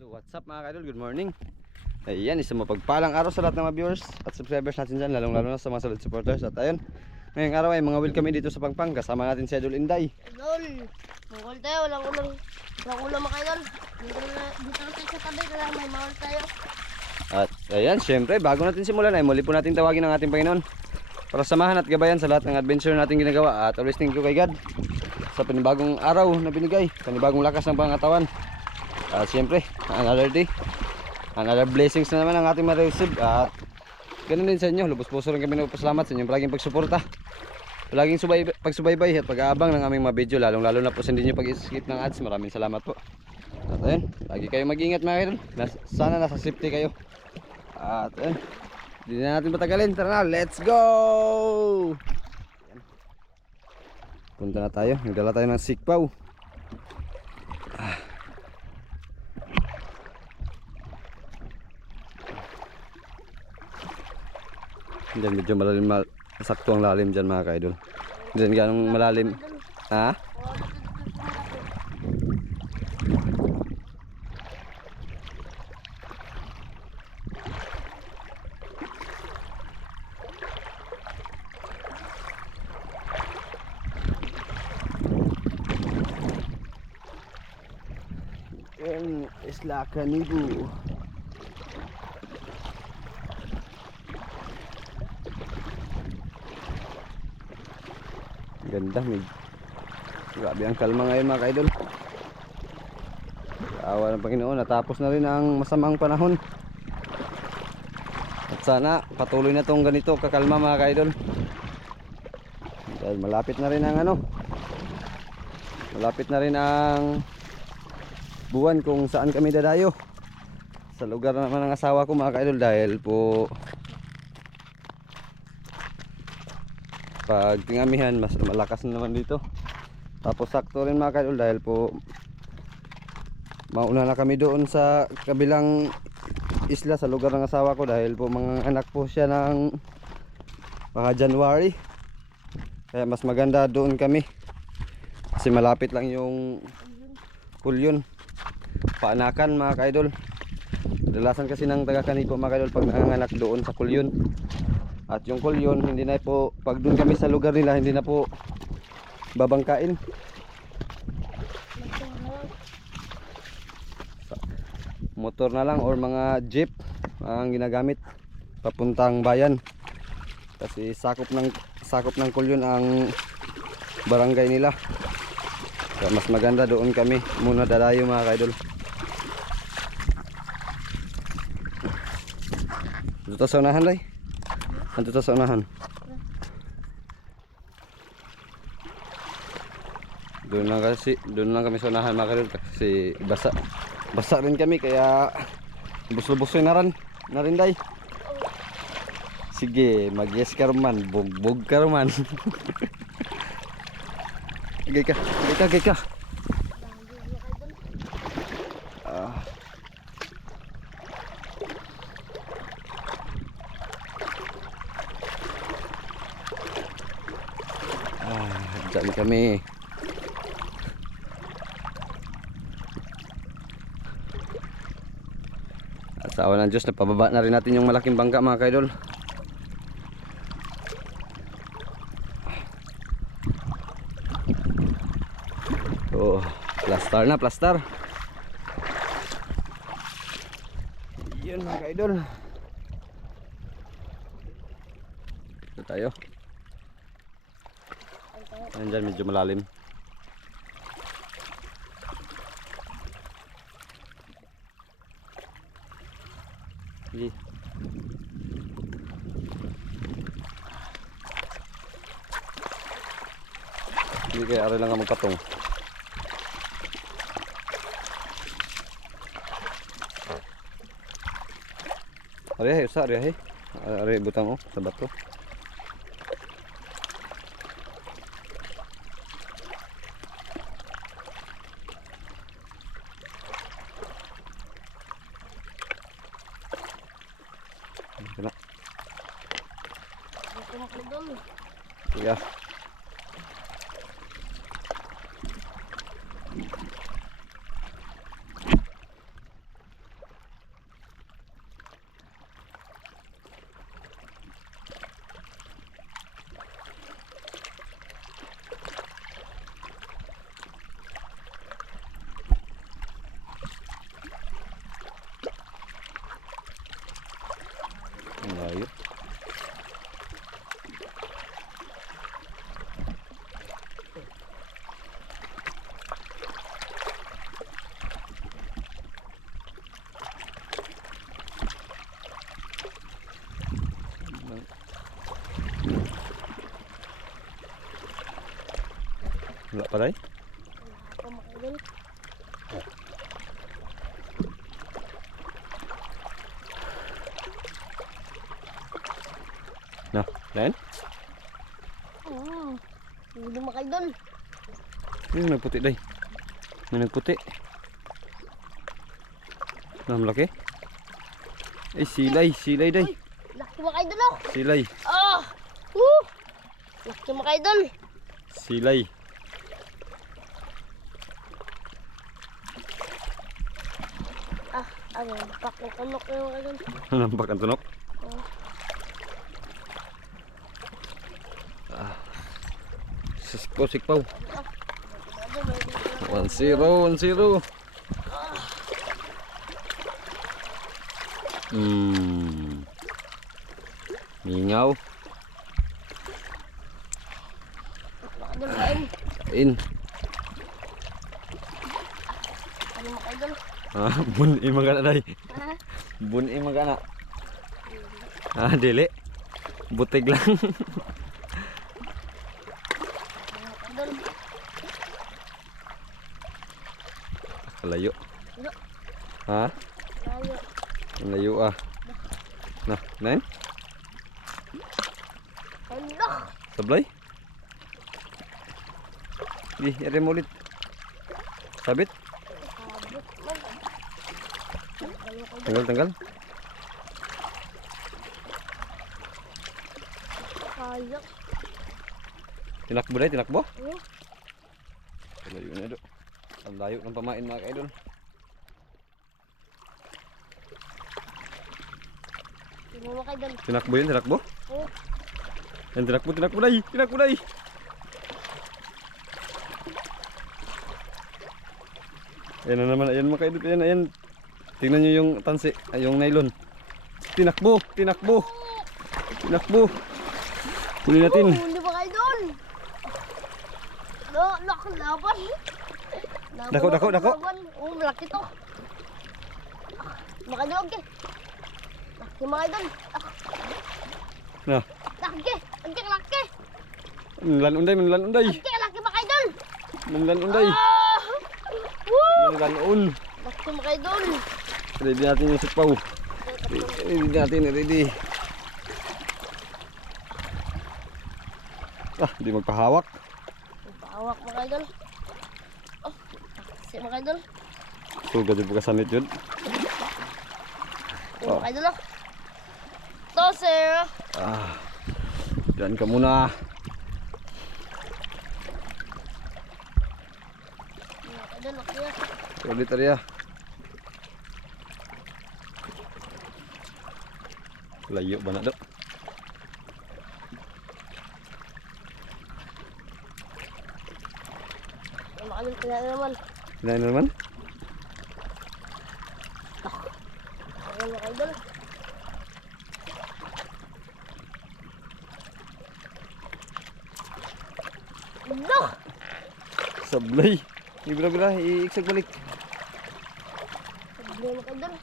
So what's up mga kaidol, good morning. Ayan, isang mapagpalang araw sa lahat ng mga viewers at subscribers natin dyan Lalong lalo na sa mga solid supporters. At ayun, ngayong araw ay mga welcome dito sa Pangpang Kasama natin si Idol Inday. Idol, mawal tayo, walang ulam. Walang ulam mga idol. Dito na, dito na tayo sa tabi, kaya may mawal tayo. At ayan, syempre, bago natin simulan ay muli po natin tawagin ang ating Panginoon Para samahan at gabayan sa lahat ng adventure natin ginagawa. At always thank you kay God Sa panibagong araw na binigay Panibagong lakas ng pangatawan At syempre, another day. Another blessings na naman ang ating ma-receive. At ganun din sa inyo Lubos puso rin kami nagpasalamat sa inyong palaging pagsuporta. Palaging subay, pagsubaybay at pag-aabang ng aming mga video Lalong lalo na po sa hindi nyo pag-skip ng ads. Maraming salamat po. At ayun, lagi kayo mag-ingat mga kaidol Nas- Sana nasa safety kayo. At ayun, hindi na natin patagalin. Tara na, let's go! Punta na tayo, nagdala tayo ng sikpaw Diyan medyo malalim, mal sakto ang lalim dyan mga kaidol. Diyan ganong malalim. Ha? Yan, isla kanibu. Ganda, may grabe ang kalma ngayon mga kaidol. Awa ng Panginoon, natapos na rin ang masamang panahon. At sana patuloy na tong ganito kakalma mga kaidol. Dahil malapit na rin ang ano. Malapit na rin ang buwan kung saan kami dadayo. Sa lugar naman ng asawa ko mga kaidol dahil po pag tingamihan mas malakas na naman dito. Tapos sakto rin mga kaidol dahil po mauna na kami doon sa kabilang isla sa lugar ng asawa ko dahil po mga anak po siya ng mga January. Kaya mas maganda doon kami. Kasi malapit lang yung kulyon paanakan mga kaidol. Kadalasan kasi ng taga kaniko mga kaidol pag nanganganak doon sa kulyon at yung kulyon hindi na po pag doon kami sa lugar nila hindi na po babangkain. Motor na lang or mga jeep ang ginagamit papuntang bayan. Kasi sakop ng sakop ng kulyon ang barangay nila. Kaya mas maganda doon kami muna dadayo mga kaidol. Dito sa unahan day. Andito sa unahan. Doon lang kasi, doon lang kami sa unahan kalul kasi basa. Basa rin kami kaya bus-busoy na rin. Na rin day. Sige, mag-yes ka man, bugbog ka man. Gay ka, gay ka, gay ka. Dyan kami. At sa awa ng Diyos, napababa na rin natin yung malaking bangka mga kaidol. Oh, plaster na, plaster. Yun mga kaidol. Ito tayo. Ayan dyan, medyo malalim. Sige. Hindi kaya ari lang ang magpatong. Ari ay usa ari ay. Ari butang oh sa bato. Ito na. Dito na ko doon. Sige. Wala pa day? Ito mga idol. No, lain? Hmm. Hindi mga idol. May nagputi day. May nagputi. Nah, malaki. Ay, silay, silay day. Laki mga idol oh. Silay, Ah! Woo! Laki mga idol. silay. Ah, ano, pak ng kanok yung mga idol. Nampak ang tunok. Oh. Sikpaw, sikpaw. Idol, may idol. 1-0, 1-0. Hmm. Mingaw. In. Ano? Ah, bun imang kana day. Ha? Bun imang kana. Ah, dili. Butig lang. Layo. Ha? Layo. Layo ah. Na, nain? Sablay? Di, ere mo ulit. Sabit? Tanggal, tanggal. Kayak. Tinakbo day, tinakbo. Oh. Layo na do. Ang layo ng pamain mga kaidol. Tinakbo yun, tinakbo. Oh. Yan, tinakbo, tinakbo day. Tinakbo day. Ayan na naman, ayan mga kaidol. Ayan, ayan. Tingnan nyo yung tansi, ay yung nylon. Tinakbo, tinakbo. Tinakbo. Huli natin. Oh, hindi mga idol. No, nakalaban. Laban Dako, dako, ako, dako. Oh, malaki to. Mga idol, okay. Laki mga idol. Ah, Na, Laki. Laki, laki. manlan unday, manlan unday. Laki, laki mga idol. Manlan unday. Ah! Woo! Manlan un. Laki mga idol. Ready natin yung sipaw. Ready natin, ready. Ah, di magpahawak. Pawak mga idol. Oh, si mga idol. Sugad yung pagkasanit yun. Oh. Mga idol, oh. To, sir. Ah, dyan ka muna. Mga idol, laki ah. Ready Layo ba na do? Kaya naman. Kinain na naman? Ayan mga idol. No! Sablay. Ibra-bra, iiksag balik. Sabi mga idol.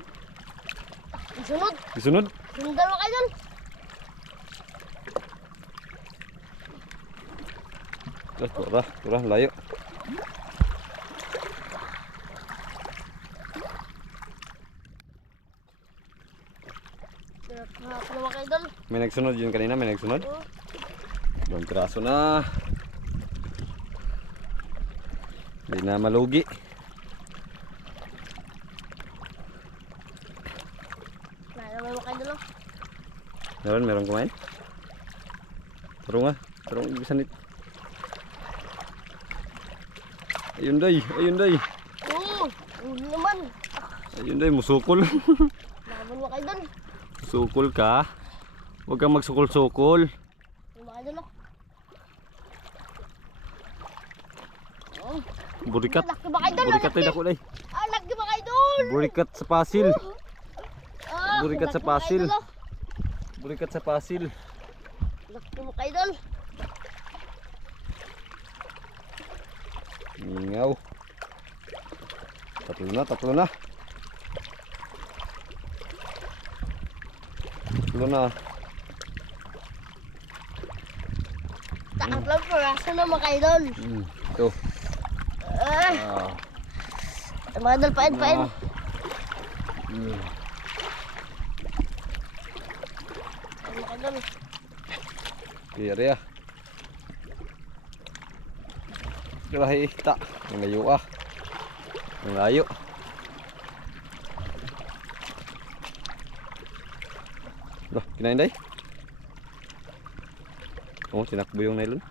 Ah, Isunod. Isunod. Sundan mga idol. Ah, tura, tura, layo. Nakahapon na mga idol. May nagsunod yun kanina, may nagsunod. Oh, Dalawang piraso na. Hindi na malugi. Wala naman mga idol. oh. Meron, meron kumain. Tarong nga, tarong ibisanit. Ayun day, ayun day. Hindi naman. Ayun day, musukol. Laban mga idol. Sukol ka. Huwag kang magsukol-sukol. Oh. Oh, Burikat. Burikat ay dako day. Ah, laki mga idol. Burikat sa pasil. Ah, Burikat sa pasil. Burikat sa pasil. Laki mga idol. Ingaw. Tatlo na, tatlo na. Tatlo na. Taas lang piraso na mga idol. Hmm. Ito. Ah, Ah. mga idol, pain, pain. Ah. Hmm. Pain, mga idol. Kiri ah. Kalahi ta. Ang layo ah. Ang layo. Loh, kinain day? Oh, sinakbo yung nylon.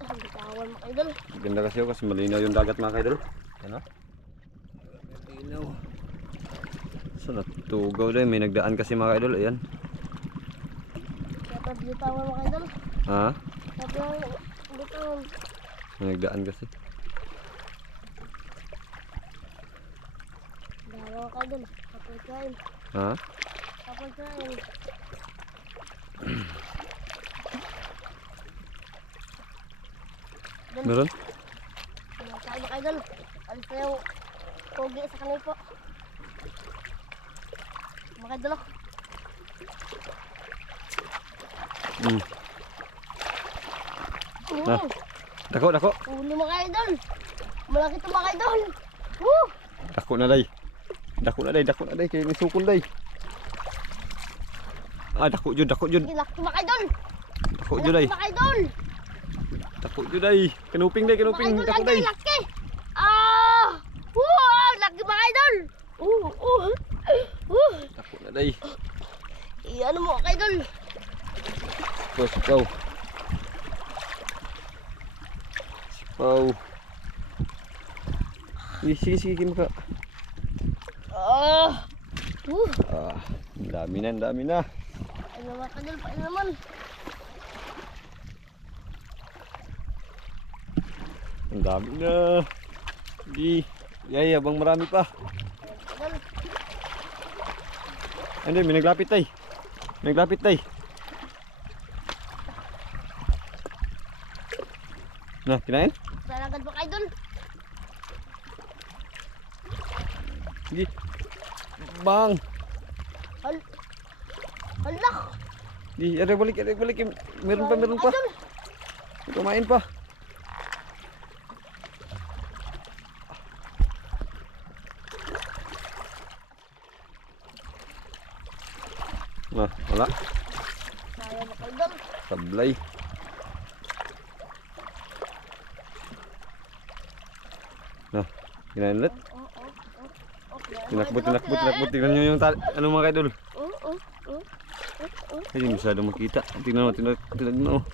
Ah, bitawan, mga idol. Ganda kasi oh, kasi malinaw yung dagat mga kaidol. Ano? Malinaw. So natugaw din, may nagdaan kasi mga kaidol, ayan. Bitawan, mga idol. Ha? Kaya bitawan. Nagdaan kasi. Dawa, mga idol. Kapag kain. Ha? Kapag kain. Meron? Mga kain, mga idol. Alis na yung pogi sa kanil po. Idol, Hmm. Mm. Dako, dako. Uli mga idol. Malaki ito mga idol. Woo! Dako na day. Dako na day, dako na day. Kaya nisukol day. Ah, dako jud, dako jud. Laki mga idol. Dako jud day. Laki idol. Dako jud day. Kanuping day, kanuping. Dako day. laki. Ah! Woo! Laki mga idol. Uh, uh. Uh. Dako na day. Iyan mo mga idol. Go, go. Sipaw. Sige, sige, sige, maka. Ah! Uh. Ah, dami na, dami na. Ano mga idol, paano naman? Ang dami na. Di. Yay, abang marami pa. Ano, may naglapit tay. Naglapit tay. Na, kinain? Salagad mga idol. Sige. Bang. Hal. Hala. Di, ada balik, ada balik. Meron pa, meron pa. Kumain pa. Nah, wala. Sayang mga idol. Sablay. Nah, kinain ulit. Oh, oh, oh. Okay. Tinakbo, Tingnan nyo yung tal ano mga kaidol. Oh, oh, oh. Oh, oh. Ay, masyado makita. Tingnan mo, tingnan, tingnan mo.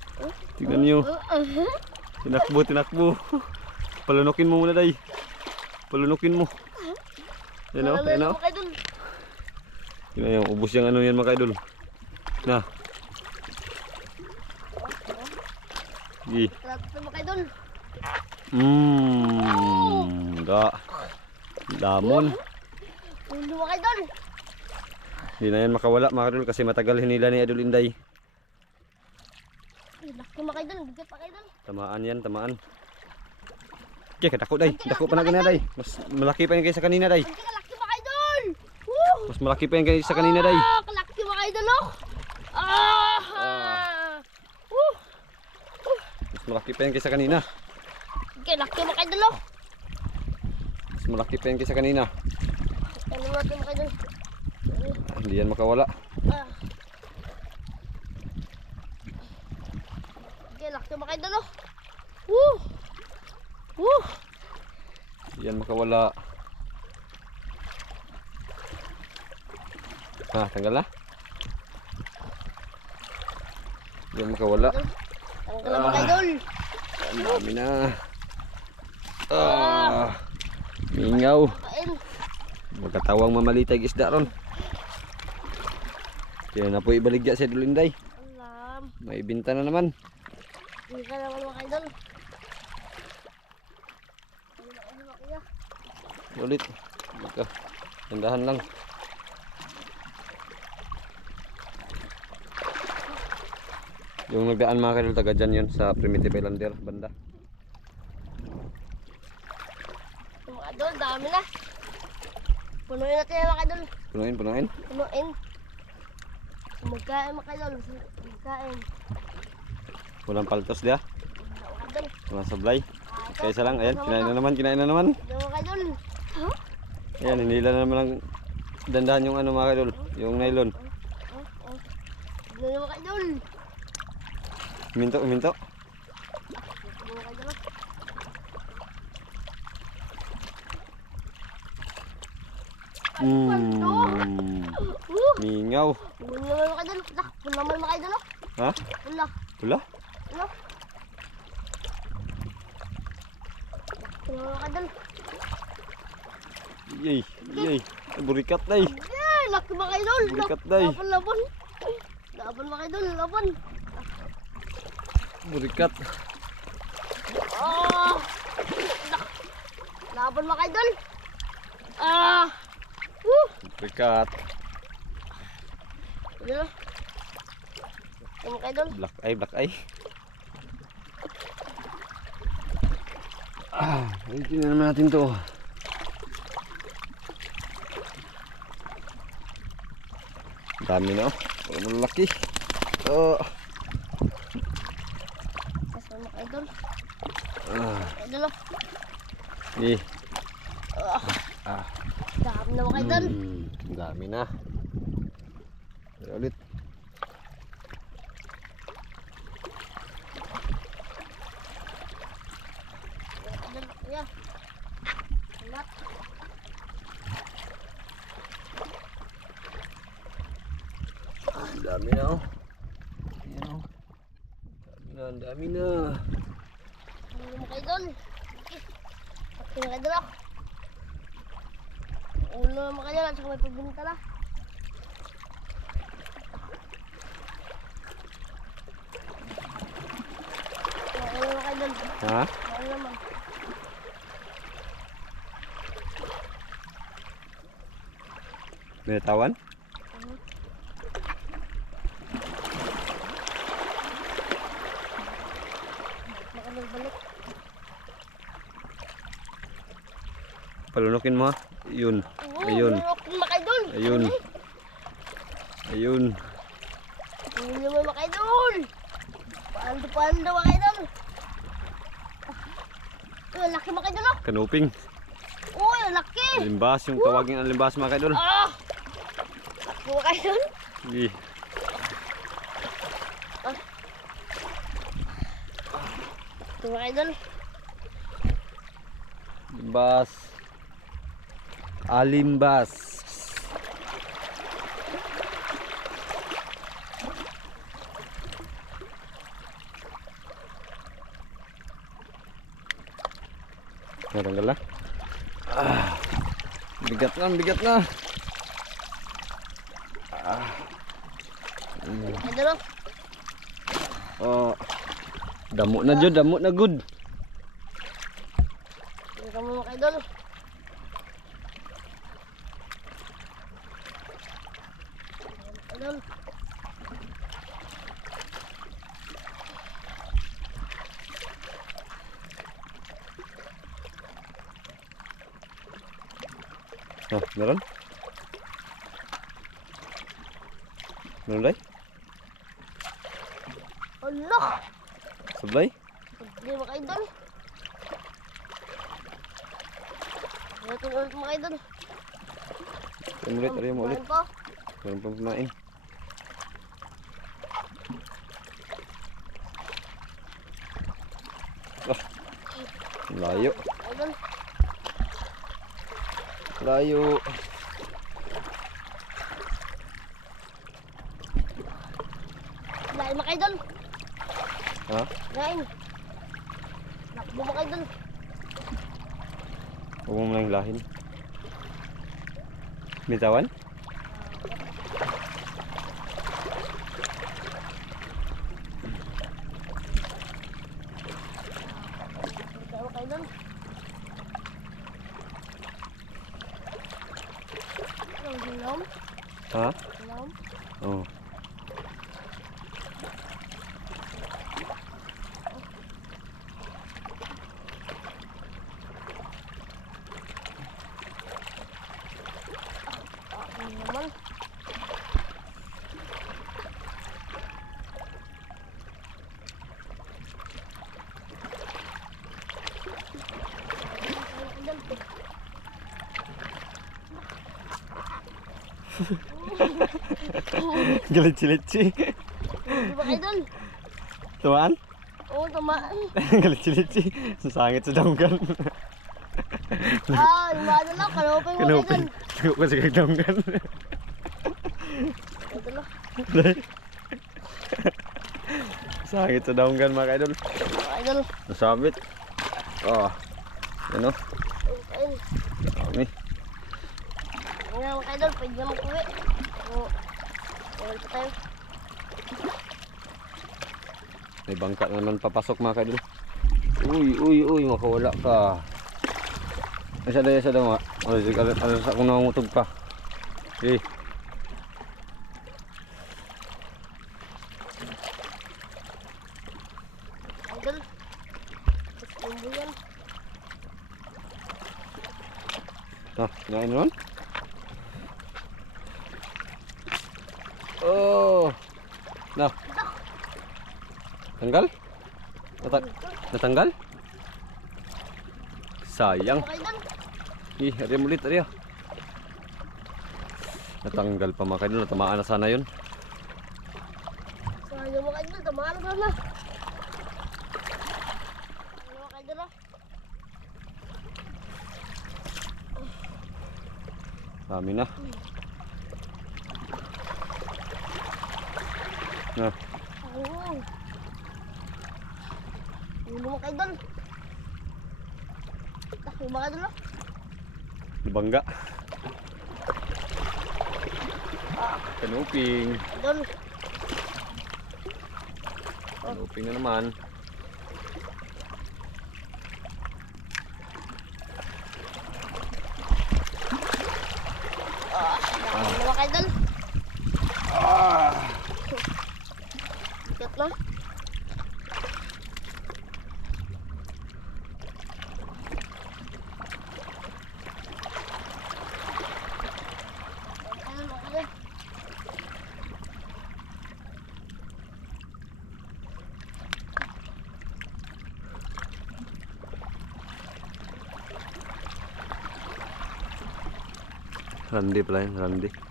Tingnan nyo. Oh, uh-huh. Tinakbo, tinakbo. Palunukin mo muna, day. Palunukin mo. Yan o, yan na o. mga idol. Tingnan yung ano yan mga kaidol. Na. Sarap ito mga idol. Mmm. Da. Lamon. Ulo mga idol. Hindi na yan makawala mga kaidol kasi matagal hinila ni Idol Inday. Ay, Laki mga idol. Bigyan pa idol. Tamaan yan, tamaan. Kaya dako day. Dako pa na ganyan day. Mas malaki pa yan kaysa kanina day. Ang kalaki mga idol. Woo! Mas malaki pa yan kaysa kanina day. Ah, kalaki mga idol oh. Ah! Woo! Mas malaki pa yan kaysa kanina. Kalaki mga idol oh. Mas malaki pa yan kaysa kanina. Ano natin idol? Ah, Hindi yan makawala. Ah. Kalaki mga idol oh. Woo! Woo! Yan makawala. Ah, tanggal na. Yan makawala. Ang kalaki mga idol. Ang dami na. Ah, mingaw. Magkatawang mamalitag isda ron. Kaya na po ibaligya sa Dulinday. Alam. May binta na naman. Hindi ka naman mga idol. Ulit. Magka. Tandahan lang. Yung nagdaan mga kadol taga dyan yun sa Primitive Islander banda. Mga idol, dami na. Punuin natin yan mga idol. Punuin, punuin. Punuin. Magkain mga idol. Magkain. Walang paltos dia. Mga idol. Mga sablay. Ah, ito. Kaysa lang, ayan, kinain na naman, kinain na naman. Kayo dun. Ayan, hinila na naman ang dandahan yung ano mga idol, yung nylon. Oh, oh. Hindi mo kayo dun. Uminto, uminto. Hindi mo kayo dun. Uh! Mingaw. Hindi mo kayo dun. Pula mo kayo dun. oh. Ha? Pula. Pula? Ano? Pula mo kayo dun. Yay, yay. Burikat day. Yay! Laki ba kayo dun? Burikat day. Laban, laban. Laban ba kayo dun? Laban. Burikat. Ah! Lah. Laban ba kayo dun? Ah! Woo! Burikat. Ano? Ano kayo dun? Black eye, black eye. Ah, hindi na naman natin to. Dami na oh. Puro malaki. Oh. Kasama kayo dun. Ah, Kayo oh. eh. Ah! Ah. Dami naman kayo dun. Hmm, dami na. Kaya ulit. Ayan. Alat. Ah, ang dami na oh. Ayan oh. Dami na, ang dami na. Ano mo kayo dun? Pati na kayo oh. Ulo naman kayo dun. Saka may pagbinta na. Ulo. Ha? Ulo naman. Binatawan? Palunukin mo ha. Yun. Oo, Ayun. naman kayo dun. Ayun. Ayun. Ulo naman dun. Paando-paando ba kayo dun? Ah, laki dun oh? Kanuping. Uy, ang laki! Limbas. Yung tawagin ang limbas mga kaidol. Ah! Laki ba kayo dun? Sige. Laki ba kayo dun? Limbas. Alimbas. Natanggal na. Ah, bigat na, bigat na. Dun oh. Oh, damo na jud, damo na good. Hindi ka mo kayo dun. Dun. Oh, meron? Meron day? Allah! Sablay? Hindi mo kayo dun. Ulit kayo dun. Ano ulit, ariyan mo ulit. Meron pang kumain. Ah, layo. Kayo dun. Layo. Lain mo kayo dun. Ha? Lain. Nakbo mo kayo dun. Huwag mo lang lahin. Bitawan? Kayo kayo dun. Ang hinom. Ha? Hinom. Oo. Ang naman. Galit-silitsi. Di ba idol? Tumaan? Oo, tamaan. Galit-silitsi. Sasangit sa danggan. Ah, yung mga lang, kanopin mo Kanupin. idol. Tugo ko sa kagdanggan. Idol ah. Sangit sa danggan mga idol. Idol. Nasabit. Oh. Ano? Dami. Ngayon mga idol, pwede na mag-uwi. Oo. Uwi pa tayo. May bangka na naman papasok mga idol. Uy, uy, uy, makawala ka. Isa daw, isa daw nga. O, sige, sa kung nangungutog pa. Okay. Idol. Tumbo yan. Ah, kinain naman. Oh. Na. Tanggal? Nata natanggal? Sayang. Ih, ari mo ulit, ari ah. Natanggal pa mga kaidol, natamaan na sana yun. Sayang mga idol, tamaan na sana. Ano mga idol ah? Dami na. Na, Oo. Ano mga idol? Takbo mga idol ah. nabangga. Kanuping. Idol. Kanuping na naman. Ano mga idol? Bigat na. Mga idol. Randi pala yun.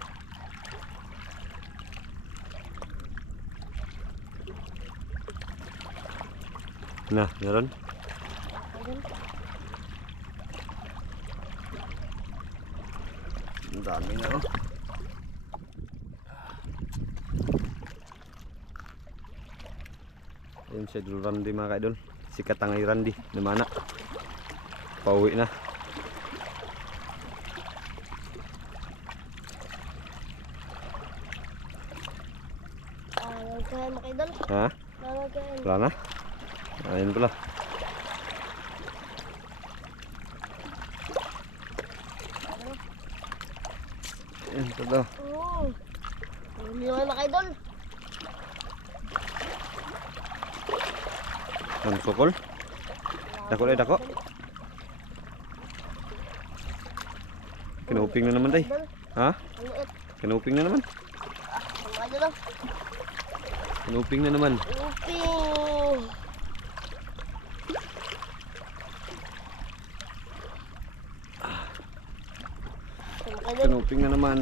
Na, meron? Ayun. Ang dami na oh. Ayun si Idol Randy mga kaidol. Sikat ang Randy. Namana. Pauwi na. Ah, mga. Ha? Wala na? Ayun pala. Ayun pala. Oo. Hindi naman mga idol. Ang sukol. Dako lang, dako. Kinuping na naman day. Ha? Kinuping na naman. Kinuping na naman. Uping. Kinuping na naman.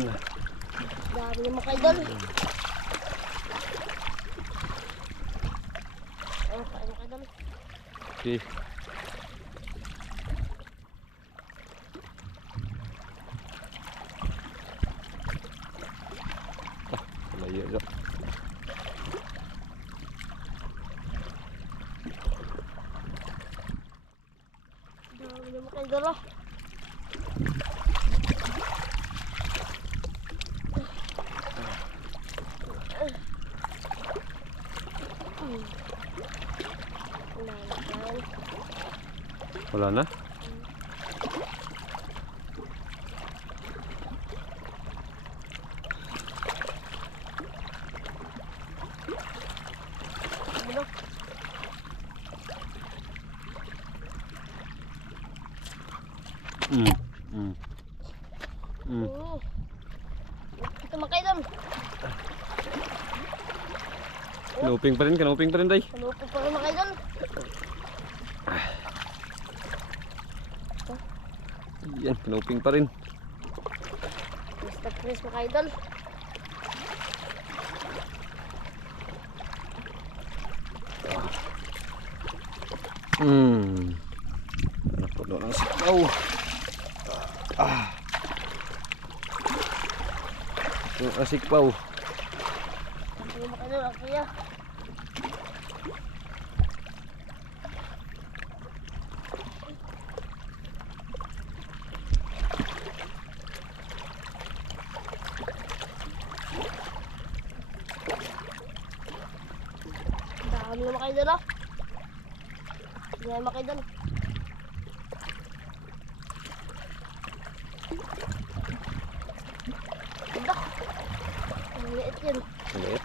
dami kain mga idol. Okay. Ah, malayo dyan. Dami ng mga idol ah. Wala na yan. Wala na? Ano? Mm. Mm. Mm. Oo. Ito mga idol. Kinuping pa rin, kinuping pa rin day. Kalupo pa rin mga idol. Yan, kinuping pa rin. Basta Surprise mga idol. Hmm. Napuno ng sipaw. Ah. Yung asikpaw. Hindi mga idol, ang kuya. Dami na mga idol ah. Dami mga idol. Aba, ang liit yun. Maliit.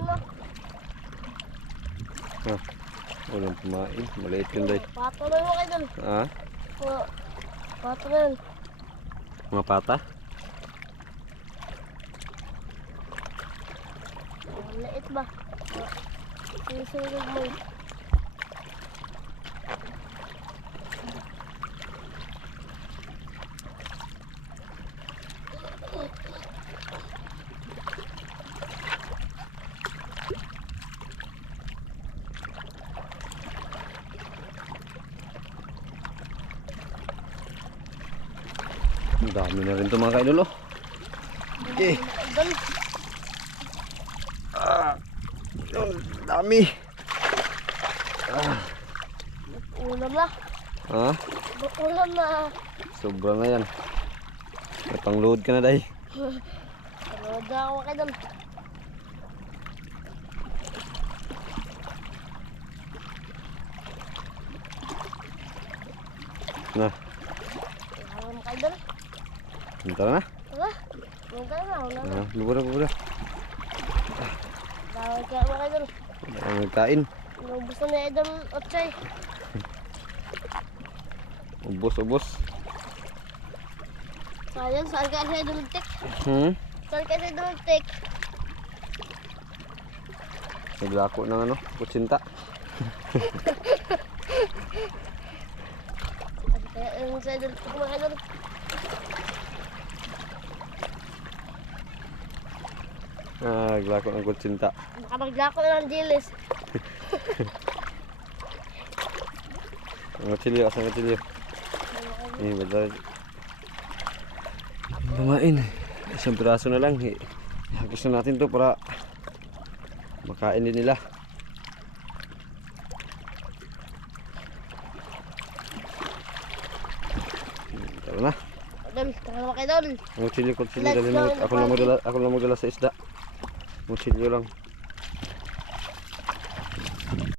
Ano? Ah. Walang pumain. Maliit yun day. Pato na mga idol. Ah. Oh, pato na yun. Mga pata. Ang liit ba? Sinusunod mo. Ang dami na rin ito mga kaidol oh. Okay. Idol. Ah. Ang dami. Ah. Ulam na. Ha? Ulam na. Sobra na yan. May pang-load ka na day. Panood na ako mga idol. Na. Kaya mga idol. Tara na. Wala. Wala na. Wala na. Ah, lubura, lubura. Dawag kaya mga idol. Ang nagkain. Inubos na ni idol Otsay. Ubos, ubos. Sayang, saan si idol Tek? Hmm? Saan si idol Tek? Naglako ng ano, kutsinta. Si idol Tek mga idol? Ah, naglako ng kutsinta. Baka maglako na ng dilis. Ang kutsilyo, asang kutsilyo. Eh, badal. Lumain. Isang piraso na lang. Eh, Hagis na natin to para makain din nila. Tara na. Idol, tara kutsilyo. Let's Dali go, mo. Ako lang magdala, sa isda. Kutsilyo lang.